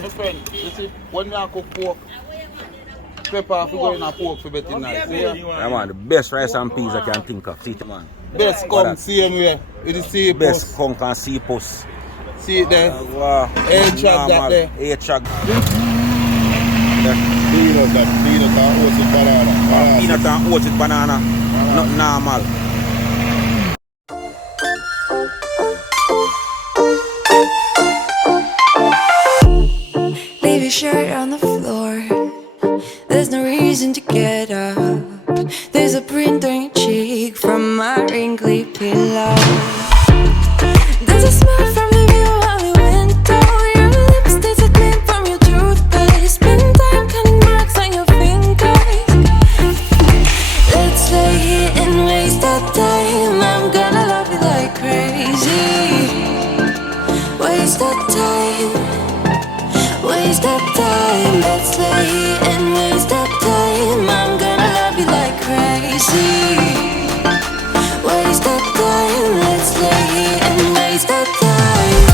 My friend, you see, when I cook pork, pepper for going a pork for better night. Yeah, man, the best rice and peas I can think of. See it, man. Best come same way. It is sea best conk and sea puss. See it there? Wow. A-chag that there. A-chag. Peanut and oats with banana. Peanut and oats with banana. Not normal. Leave your shirt on the floor. There's no reason to get up. There's a print on your cheek from my wrinkly pillow. There's a smell from the view of the window. Your lipstick's a glint from your toothpaste. Spend time cutting marks on your fingers. Let's lay here and waste our time. I'm gonna love you like crazy. Waste our time. Waste that time, let's lay here and waste that time. I'm gonna love you like crazy. Waste that time, let's lay here and waste that time.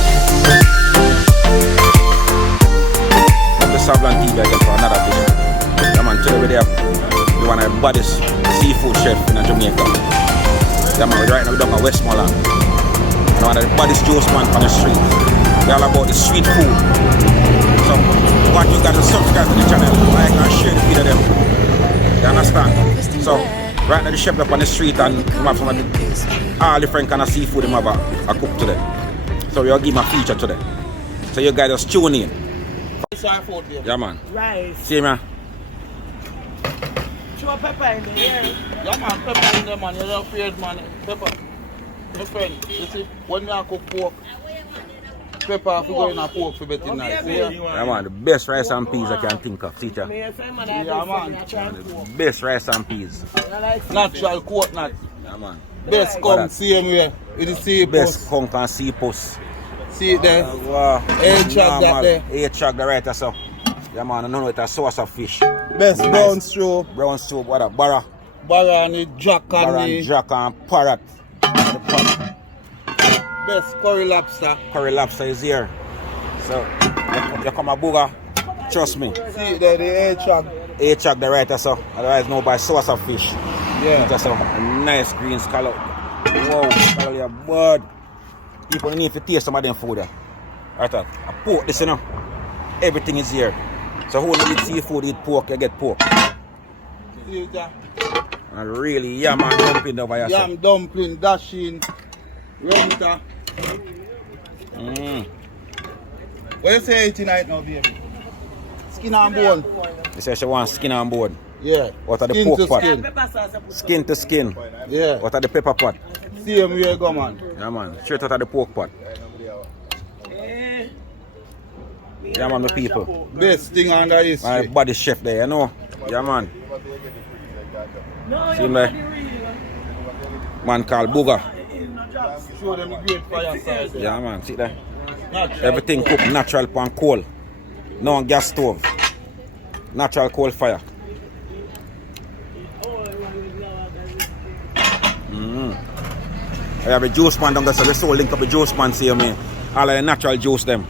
The Savlan TV again for another video. Yeah, man, today we're there. We're one of the baddest seafood chef in Jamaica. Yeah, man, we're right now we're down at Westmoreland. We're one of the baddest juice man on the street. We're all about the street food. So, what you got to subscribe to the channel, like and share the video them. You understand? So, right now the chef up on the street and come up from all different kind of seafood them have a cook today. So we'll give him a feature today. So you guys just tune in. Yeah, man. Rice. See, man? Throw pepper in there. Yeah, man, pepper in there, man. You're not afraid, man. Pepper. My friend, you see, when I cook pork, pepper for going a pork for better night. Yeah, man, the best rice and peas I can think of. See, ya? Yeah, man. The best rice and peas. Natural coconut. Yeah, man. Best come same way. It is sea best conk and sea puss. See it there? Wow. A-chag that there. A-chag the right so. Yeah, man, I know it's a source of fish. Best brown stew. Brown stew, what a barra. Barra and the jack and Barra the... and jack and parrot. Best curry lobster. Curry lobster is here. So, you come a booger, trust me. See it there, the A-chag. A-chag the right so. Otherwise known by source of fish. Yeah. It's a nice green scallop. Wow, scallop your bird. People need to taste some of them food there. Right, a pork this, you know. Everything is here. So who eat seafood, eat pork, you get pork. See it there? And really yam and dumpling over here. Yam, dumpling, dashing, rumta. What you say tonight now, baby? Skin and bone. They say she wants skin and bone. Yeah. What are the Skin pork to pot? skin. Skin to skin. Yeah. What are the pepper pot? Same way go, man. Yeah, man. Straight out of the pork pot. Yeah, man, the people. Best thing under My history. body chef there, you know. Yeah, man. See me? Man called Booger. Show them the great fire side there. Yeah, man. See there? Natural Everything cook. cooked natural pan coal. No on gas stove. Natural coal fire. I have a juice man down there, so we so link up the juice man, see me. All of the natural juice them.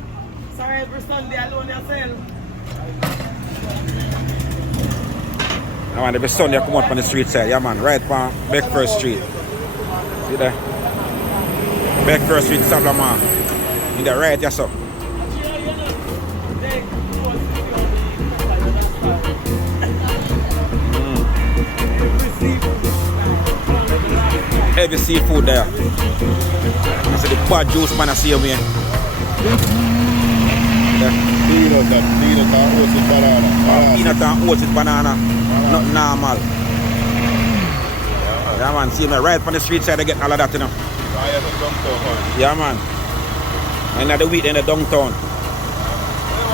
Sorry, every Sunday alone yourself. Yeah, man, every Sunday I come out on the street side, yeah man, right on Beckford Street. See there? Beckford Street, Savlaman. In the right, yes sir. Heavy seafood there. I see the bad juice man I see me. Peanut and oats with banana. Peanut and oats with banana. Not normal. Yeah man, see me right on the street side I get all of that, you know. Yeah man. And at the week in the downtown.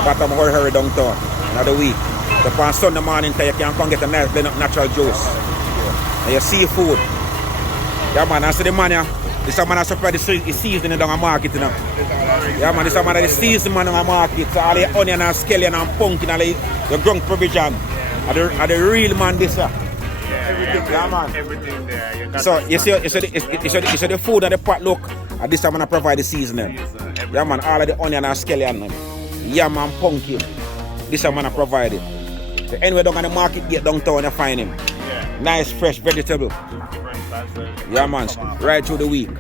Bottom hurry downtown. Another week. The on Sunday morning you can come get a nice blend of natural juice. And your seafood. Yeah man, I see the man here. This man has supplied the seasoning down the market, you know. Yeah man, this man has the seasoning on the market. So all the onion and scallion and pumpkin and the drunk provision. Are the real man this sir. Yeah man. Everything there. So you see the food and the pot look. And this time I provide the seasoning. Yeah man, all of the onion and scallion. yam and pumpkin. This a man I provide it. So anywhere down on the market, get downtown and find him. Yeah. Nice fresh vegetable. Yeah man, right through the week.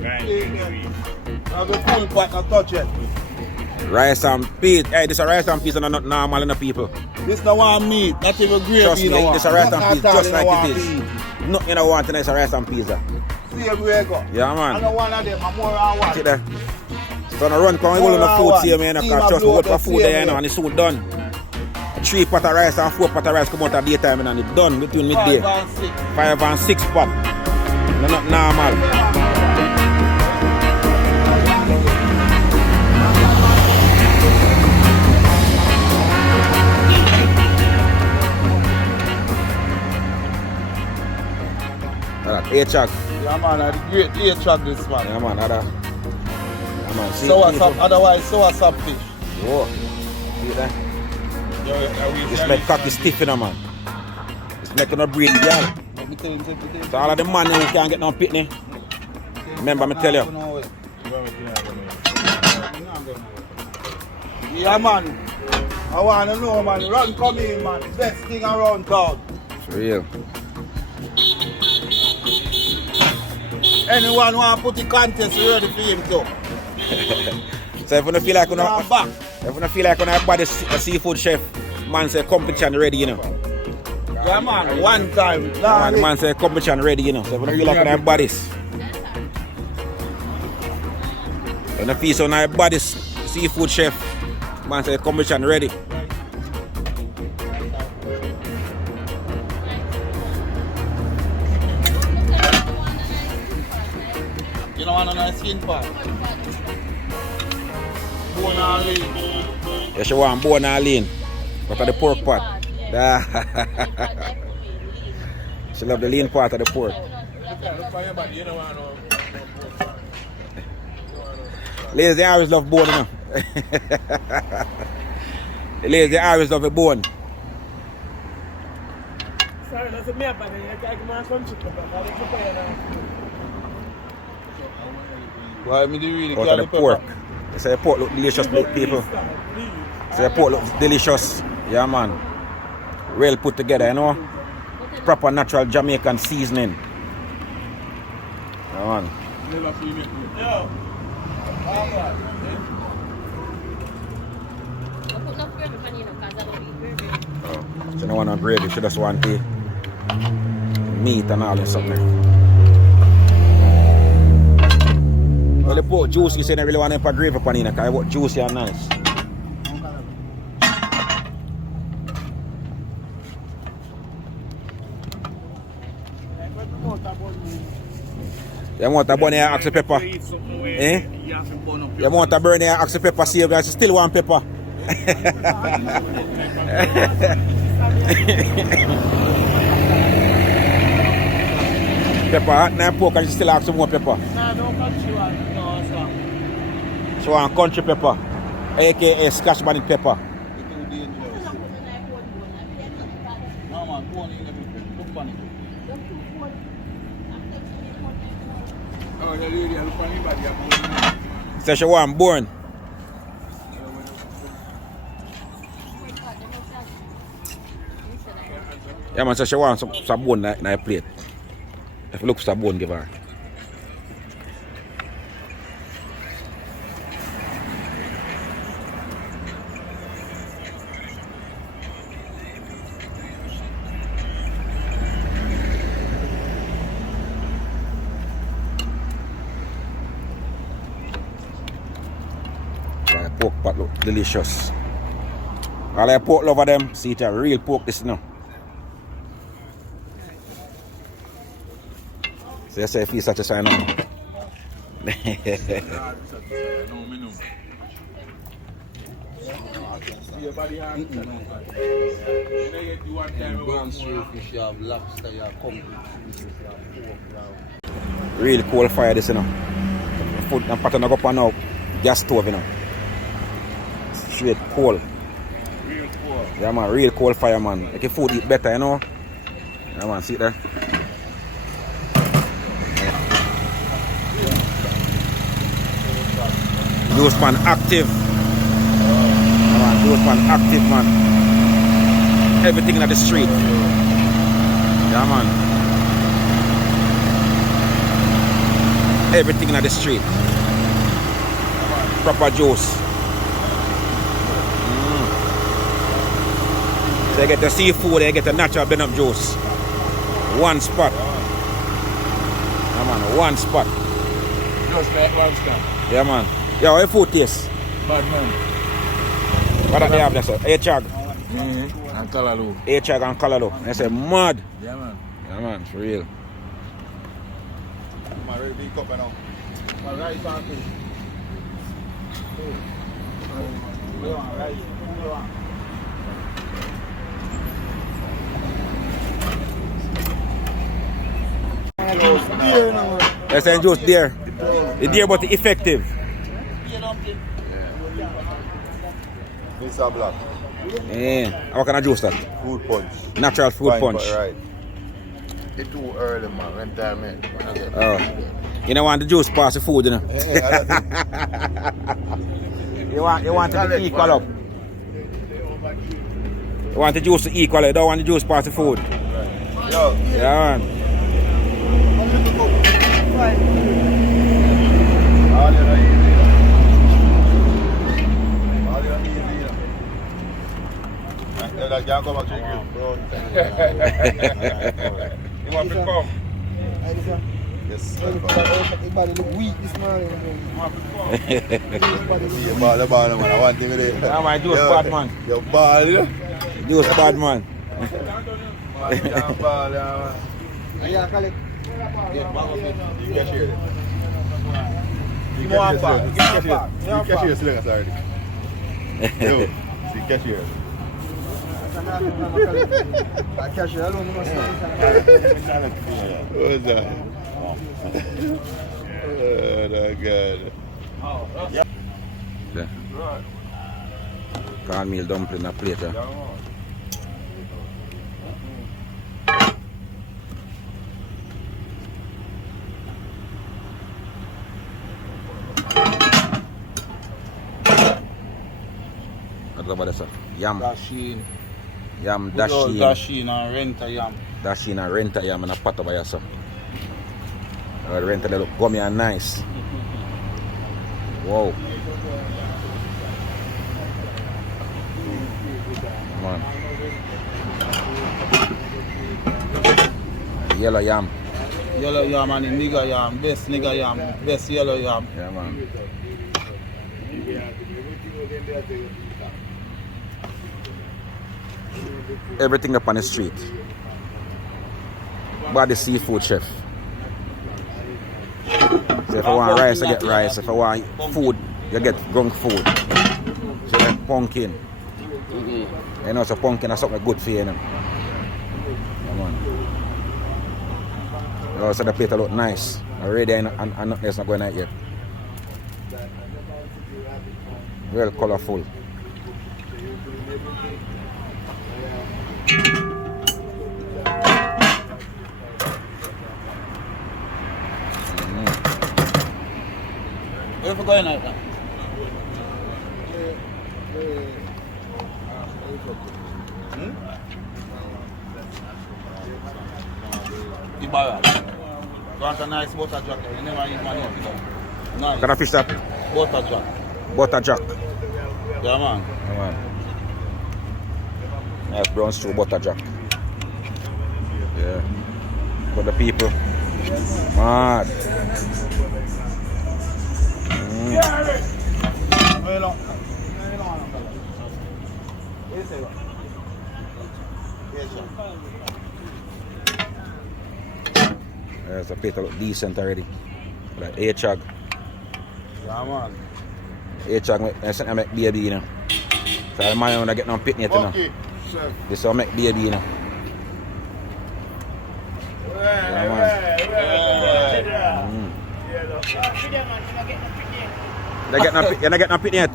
Right through the week. Have a full pot, not touch it. Rice and peas. Hey, this a rice and peas and not normal enough people. This the one meat, not even gravy. Trust me, this a rice and peas just like it is. Peas. Nothing you don't want tonight is a rice and peas. See everywhere go. Yeah I man. don't want of them, I'm more than one. See there. So I run come all on the food here, man. Because trust me, what for food there, you know, and it's soon done. 3 pot of rice and 4 pot of rice come out at daytime and it's done between midday. 5 and 6. 5 and 6 pot. No, not normal. A-chag. Yeah man, the great A-chag this man. Yeah man, other. Yeah man, see Sour people. sap, otherwise sour sap fish. Whoa. See that? It's like cocky stiff, you know, man. It's like no breed, yeah. Let me tell you something. So all of the man who can't get no pitney. Remember me tell you. Yeah man. I want to know man, run come in man, best thing around town. For real. Anyone want to put the contest ready for him too. So if you don't feel like Now back. if you don't feel like a seafood chef, man say competition ready, you know. Yeah man, one time. Man say competition ready, you know. So if you don't feel like a bodies. When you feel so nice bodies, seafood chef, man say competition ready. You don't want a nice skin part. Bone and lean. Yes, you want bone and lean. But of the pork part. She love the lean part of the pork. Ladies, they always love bone, you know. The ladies, they always love a bone. Sorry, that's a map, but I can't come country. Why me do really Out of the pork. They say the pork look delicious, people. Say the pork looks delicious. Yeah, man. Well put together, you know. Proper natural Jamaican seasoning. Yeah, man. So no want no gravy, she just want the meat and all and something. Well, the pork juicy, so I really want to put gravy upon it because I want juicy and nice. You want a bunny and oxy pepper? Eh? You want a burn and oxy pepper, see if you still want pepper. Pepper hot and pork and you still have some more pepper. No, no country one. No, sir. She want country pepper, aka scotch bonnet pepper. No man, bone in everything. Look funny. Oh, the lady look funny body. So she want bone. Yeah man, so she want some bone in her plate. If you look for some bone, give her. The pork pot look delicious. All the pork lover them, see it a real pork this now. So you say if you satisfied now. Real cold fire this, you know. Food and pattern go up on now. Gas stove, you know. Straight cold. Real cool. Yeah man, real cold fire man. Make your food eat better, you know. Yeah man, see it there. Use man active. man, active man. Everything in the street. Yeah man. Everything in the street. Proper juice. So you get the seafood, you get the natural blend up juice. One spot. Yeah man, one spot. Just like one spot. Yeah man. Yeah, how your food taste? Bad man. What do they have there, sir? A-chag. And Callaloo. A-chag and Callaloo. They say mad. Yeah man. Yeah man, for real. My ready big cup now. My rice and fish. Rice. They say juice there. The dear but effective. Mr. Black. Yeah. How can I juice that? Food punch. Natural fruit Fine, punch. but right. It's too early, man. When time in. Oh. You don't want the juice past the food, you know? You want it to be equal up. You want the juice to equal, you don't want the juice past the food. Yo. Yeah man. All you know easy. That can't come back to you, bro. You want to come? Yes. Everybody look weak this morning. You ball, man. I want him there. Yeah man, juice bad man. You ball, you know? Juice bad man. You ball, man. Yeah, collect. You catch here. You catch here, Slinger, sorry. Yo, see, catch here. I cash it alone. What's that? Oh, my God. Yeah. Cornmeal dumpling a plate. Yeah. What's about this? Yam. Dashin. Yam Dashin. dashin. Dashin and renta yam. Dashin and renta yam and a pot over here, sir. Renta they look gummy and nice. Wow. Man. Yellow yam. Yellow yam and the nigger yam. Best nigger yam. Best yellow yam. Yeah, man. Everything up on the street. By the seafood chef. So if I want rice, I get rice. If I want food, you get gunk food. So like pumpkin. You know, so pumpkin is something good for you, you know. Come on. So the plate look nice. Already and nothing else not going out yet. Well colorful. Where are you going like that? Ibarra. You want a nice butter jack? You never eat money. Nice. Can I fish that? Butter jack. Butter jack. Yeah, man. Yeah, man. Nice brown stew butter jack. Yeah. For the people. Mad. The plate look decent already. Like A-chag. Yeah, man. A-chag make baby, you know. So I might want to get no picnic, you know. Okay, chef. This will make baby, you know. Yeah, man. You're not getting no picnic yet.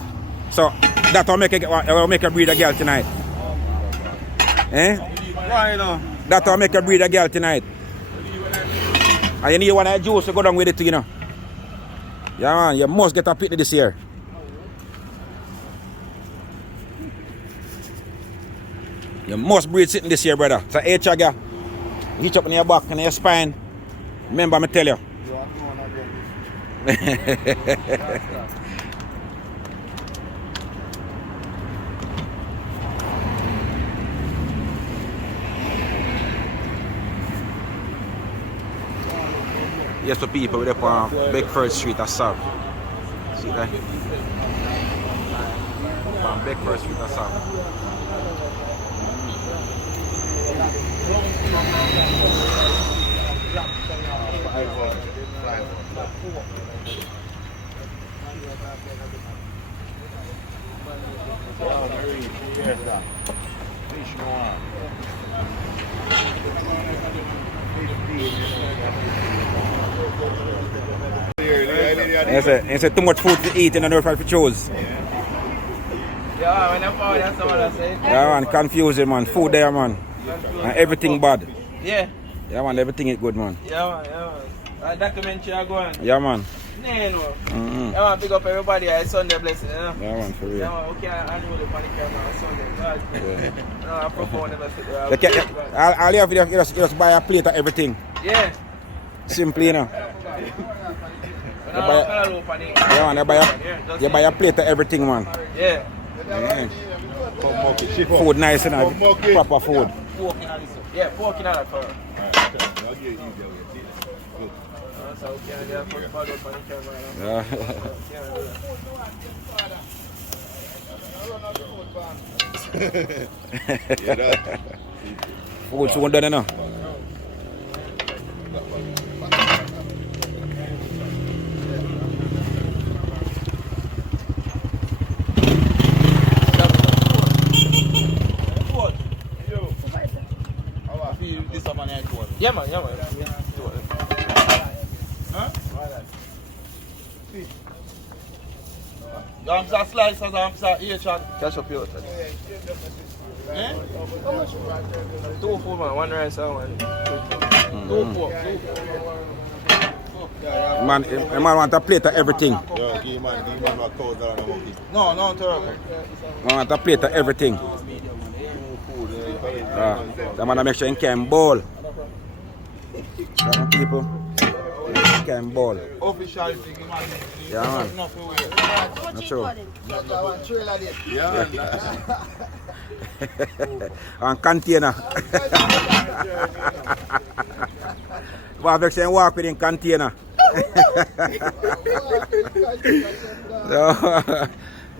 So that will make you breed a girl tonight. Eh? Why, you know? That will make you breed a girl tonight. And you need one of the juice to go down with it, you know. Yeah, man, you must get a picnic this year. You must breathe sitting this year, brother. It's a H-agger. Reach up in your back and your spine. Remember me tell you. Yes, the people with up on Beckford Street are served. See that? Up on Beckford Street are served. It's too much food to eat and I don't know if I choose. Yeah, when I found that's what I say. Yeah, man, confusing, man. Food there, man. And everything bad. Yeah. Yeah, man, everything is good, man. Yeah, man. Documentary are going. Yeah, man. Yeah, no. Yeah, man, pick up everybody. It's Sunday blessing, you know? Yeah, man, for real. Yeah, man, we can't handle the panic camera on Sunday. God. Yeah. No, I prefer never sit there. All you have to do is just buy a plate of everything. Yeah. Simply, you know. Yeah, man, you buy a plate of everything, man. Yeah. Yeah. Food nice, you know. Proper food. Yeah, pork in that for her. Yeah. Food soon done, you know. Yeah, man, yeah, man. Huh? You have some slices, you have some H-chat. Catch up your Eh? 2 food, man. 1 rice and 1. 2 pork. Man want a plate of everything. Yo, give man what $1,000 a monkey. No, terrible. Man want a plate of everything. The man make sure he can bowl. Some people can bowl. Official thing, man. Yeah, man. Not true. Yeah. And container. Well, make sure you walk with him container.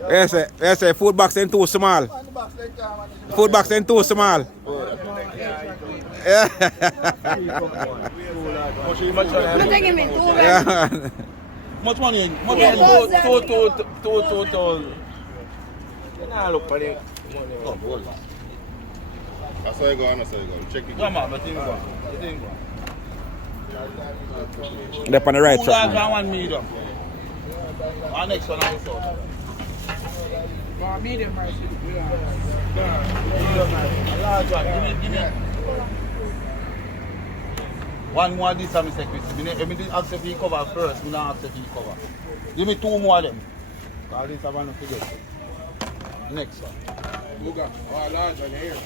They say food box ain't too small. Food box ain't too small. Yeah. Much money? Much Yeah, money? two. Nah, look for it. That's how you go, check it. Come on, but think go. They're on the right track, man. 1 medium. Our next one also. Medium rice. A large one. Give me. One more this time, Mr. Chris. I didn't accept the cover first. I don't accept the cover. Give me 2 more of them. Because this I want to forget. Next one. Large one here.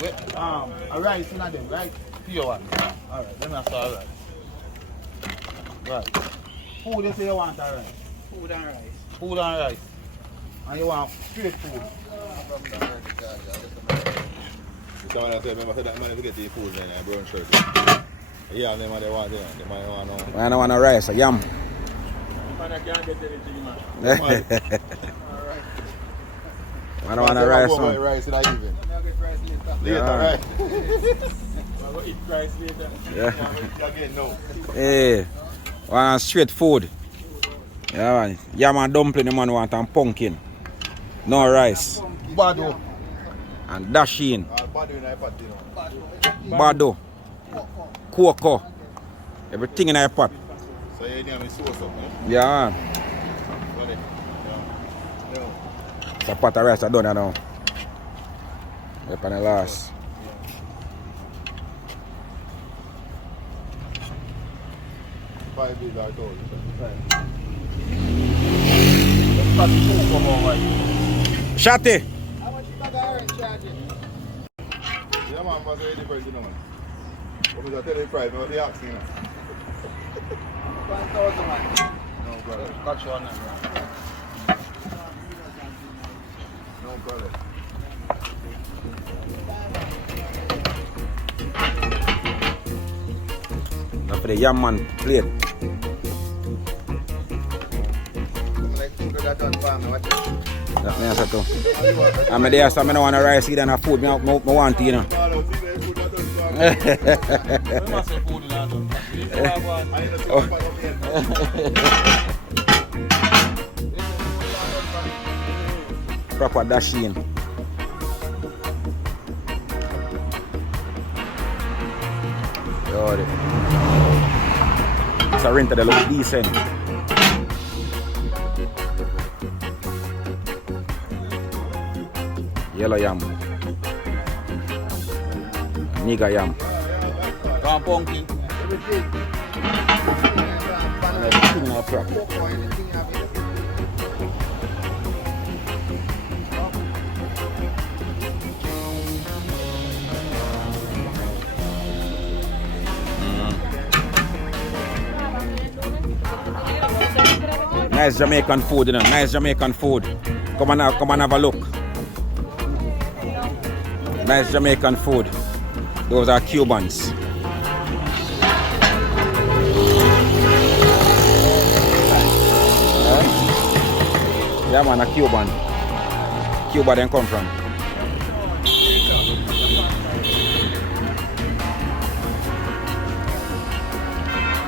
Wait, a rice in them, right? Pure one. Alright, let me start rice. Right. Food, they say you want a rice. Food and rice. Food and rice. And you want straight food. Someone else remember that man, we get the food then, brown shirt. Yeah, and them they want there. They might want no. I don't want a rice, a yam. Man, I can't get anything, man. I don't want a rice, man. man. Rice in the evening. Yeah. Later, right? I'm going to eat rice later. Yeah. Again, no. Hey, want straight food. Yeah, man. Yam and dumpling, the man want and pumpkin. No rice. Bado. And dasheen. Bado in the pot, you know. Bado. Cocoa. Everything in the pot. So you name is sauce up, eh? Yeah. Got it. Yeah. It's a pot of rice I done now. Up on the last. $5 bills I told you. Shotty. How much you got orange charging? man was very different, you know. But I tell you the price, what they asking, you know. 1,000 man. No problem. Catch one now. No problem. Now for the yam man plate. Like food that done for me, watch it. That's nice too. I'm there, so I don't want to rice either and food. I want to, you know. Carlos, see the food that done for me. We must say food in our done. We need to have one. I need to see what up here. Proper dashing. Yo, it's a rent that looks decent. Yellow yam. Nigga yam. Come pumpkin. Everything. Everything in a truck. Pork or anything you have in it. Nice Jamaican food, you know. Nice Jamaican food. Come and have a look. Nice Jamaican food. Those are Cubans. Yeah man, a Cuban. Cuba then come from.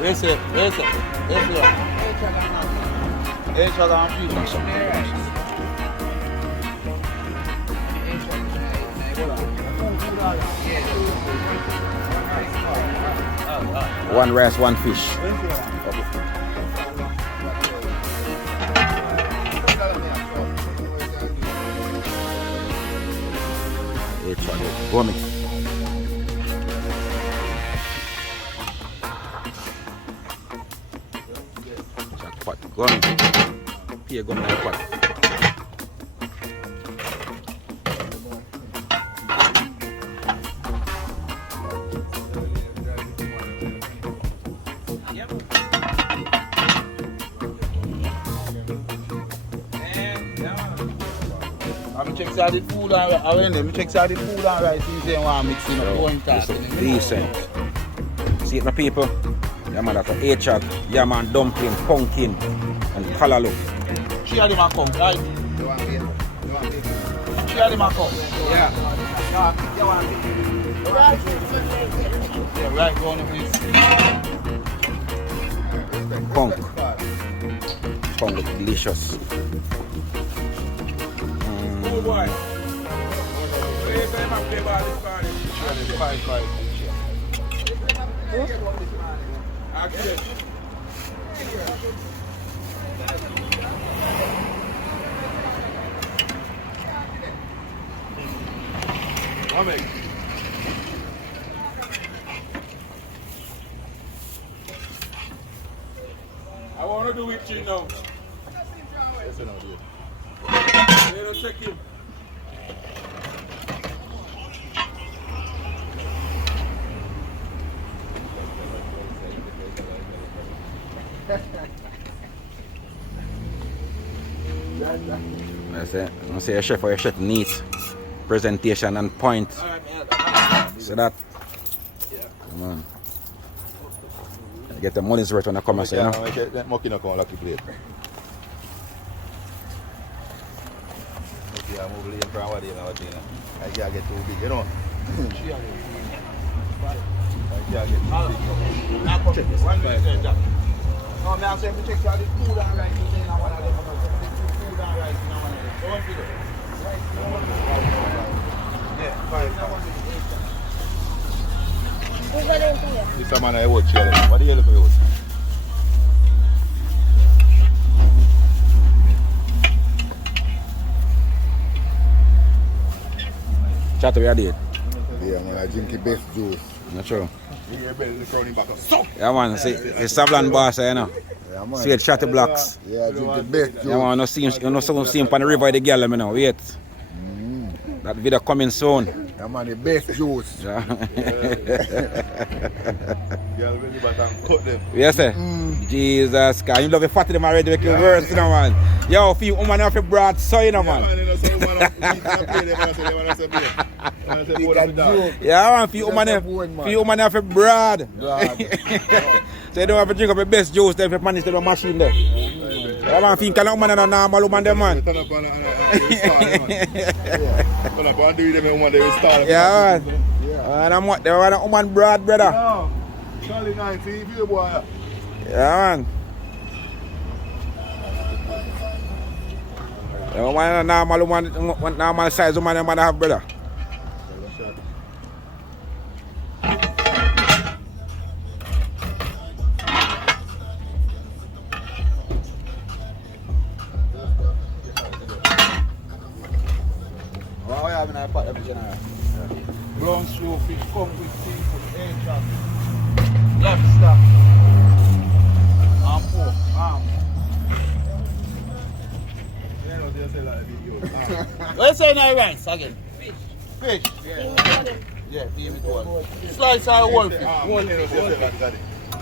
Where's it? Where's it? Where's it? Extravagant people. One rice, one fish. Go me. Jackpot, go me. Here go my pot. I'm check out the food and I check out the food and rice things they want mixing up going This talking. is decent. See it, my people? Yeah man, that's a A-chag, yeah man, dumpling, pumpkin, and callaloo. She had him a come, right? You want beer? You want beer? She had him a come. Yeah. You want beer? Yeah, right, go on please. Punk. Punk look delicious. Oh boy. Play ball this morning. She had him 5-5. Action. Coming. I want to do it, you know. Yes, I know, dude. You don't check him. I say a chef or a chef neat presentation and point. So that man. Get the money's worth when I come and say, you know. That monkey not come lucky plate. Okay, I move lane from what you know, what you know. I can't get too big, you know. She had him. I can't get too big. Now come, 1 minute, Jack. No, me I'm saying we check out the food and rice things in one of them. Food and rice in one of them. Don't feel it. Yeah, fine. This man I watch here. What do you look at? Chat we are did. Yeah, man, I drink the best juice. Not true. Yeah, better the crowning back up. So! Yeah man, see it's Sablan boss, you know. Yeah, man. Sweet chatty blocks. Yeah, I drink the best juice. Yeah man, no see him on the river the girl, you know, wait. That video coming soon. Yeah, man, the best juice. Yeah. Girl, really but cut them. Yes, sir. Jesus, God. You love the fat of them already, make it worse, you know, man. Yo, for you, woman, have a broad so, you know, Yeah, man. man, you know, so woman have to play them and say they want to say beer. They want to say both of the dog. Yeah, man, for you, woman, have a broad. So you don't have to drink up the best juice, then, if you manage to do a machine there. Yeah, man, think a woman and a normal woman, there, man. Turn up and restart them, man. Turn up and do them, woman, they restart them. Yeah, man. And I'm what? They want a woman broad, brother. No, Charlie 9, see you, boy. Yeah, man. Yeah, woman and a normal woman, normal size woman, they have, brother. Brown stew fish come with seafood, egg lobster, and pork, What you say now, rice again? Fish? Yeah, give it one. Slice or whole fish?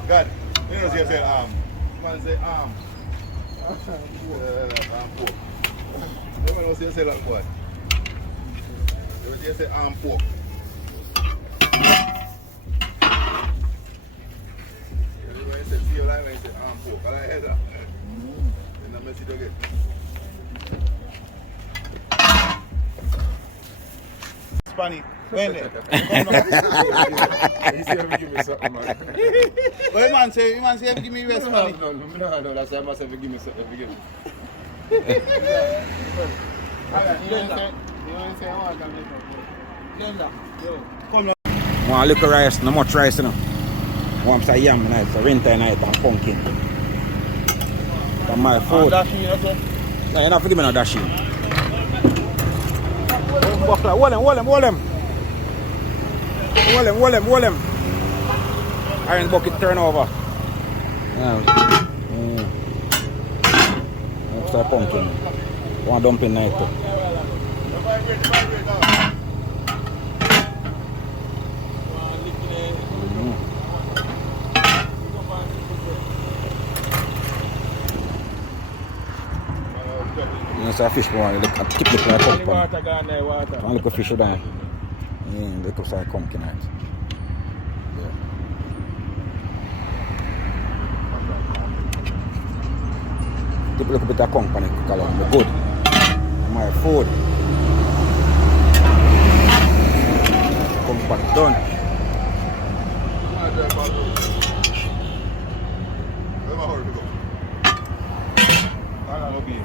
Got it. You know, you say man say arm. Pork. You know, you say like what? You say arm pork. See you like when you say arm pork. I like that. And I mess it again. Spanish. When it? He said, give me something, man. What the man say? The man say, give me rest, Spanish. No, that's why I must have give me something. You Come on. Want a little rice, not much rice, you know. Want some yam night, so winter night and pumpkin. That's my food. No, you don't have to give me no dashing. Hold him. Iron bucket turn over. Yeah. Some pumpkin. One dumping night too. It's a fish one, look at keep looking at pump. Water gone there, water. And look at fish down. Yeah, look upside pumpkin out. Yeah. Keep look a bit of company cook along. Good. My food. Come back done.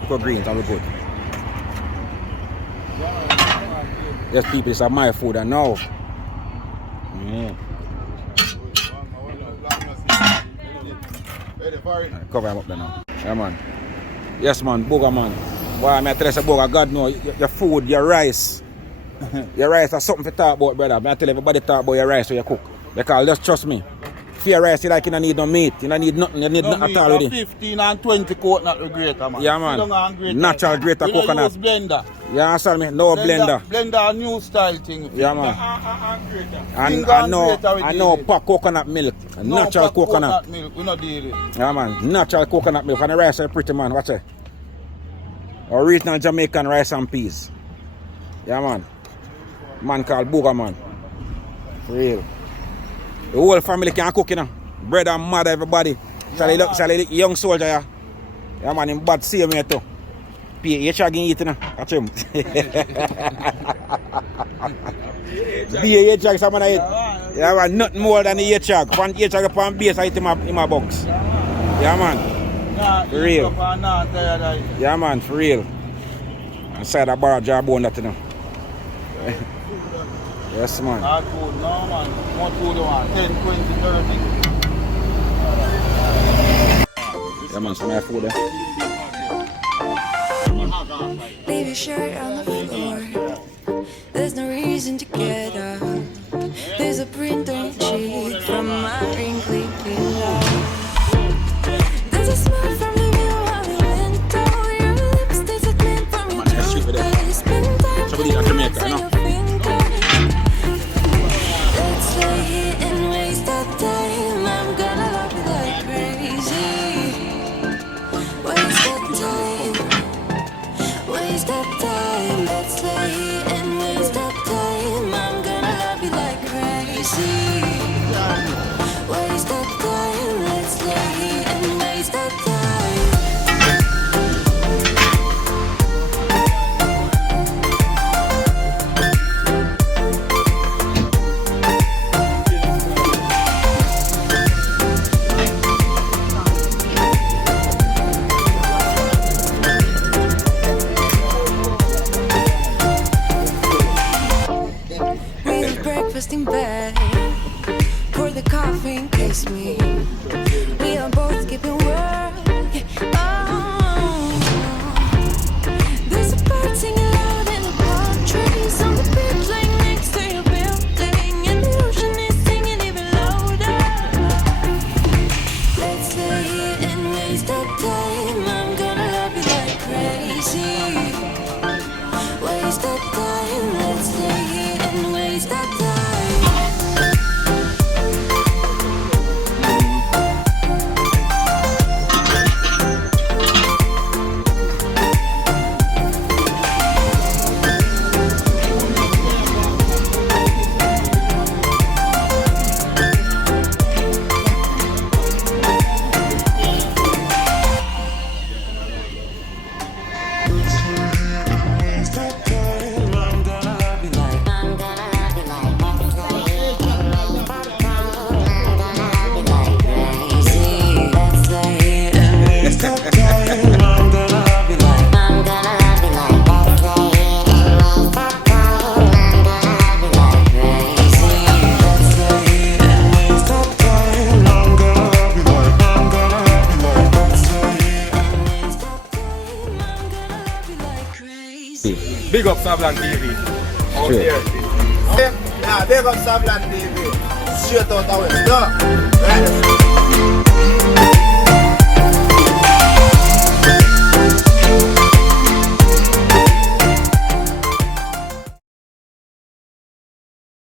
Look greens and look good. Yes, people, it's my food and now. Yeah. Cover him up there now. Yeah, man. Yes, man. Burger, man. Boy, I tell you, say burger, God know. Your food, your rice. Your rice is something to talk about, brother. I tell everybody talk about your rice when you cook. Because just trust me. For your rice, you like you don't need no meat. You don't need nothing. You need nothing at all with it. 15 and 20 coconut with grater, man. Yeah, man. Natural grater coconut. You use blender. You understand me? No blender. Blender a new style thing. Yeah, man. And I know pack coconut milk. Natural coconut milk. We not deal with. Yeah, man. Natural coconut milk. And the rice is pretty, man. What's it? Original Jamaican rice and peas. Yeah, man. Man called Booger, man. For real. The whole family can cook, you know. Brother and mother, everybody. Shall look young soldier, yeah. Yeah, man, in bad same way too. You try to eat, you know. Catch him. Beer, you someone eat. Yeah, man, nothing more than the ear-chag. One ear-chag upon base, I eat in my box. Yeah, man. For real. Yeah, man, for real. Inside that bar, jawbone that, you know. Yes, man. Hard food, no, man. More food you want. 10, 20, 30. Yeah, man, some of my food there. Leave your shirt on the floor. There's no reason to get up. There's a print on your cheek from my wrinkly pillow. There's a smile from the view of the window. Your lips, there's a glint from your tongue. Spend time Somebody in Jamaica, no? bed. Pour the coffee and kiss me. We are both skipping work. Oh, there's a bird singing loud in the palm trees on the beach, laying next to your building, and the ocean is singing even louder. Let's stay here and waste our time. I'm gonna love you like crazy. Waste our time. Let's stay here and waste our time. Big up Savlan TV. Out Straight. there. Nah, big up Savlan TV. Straight out of West. No. Right.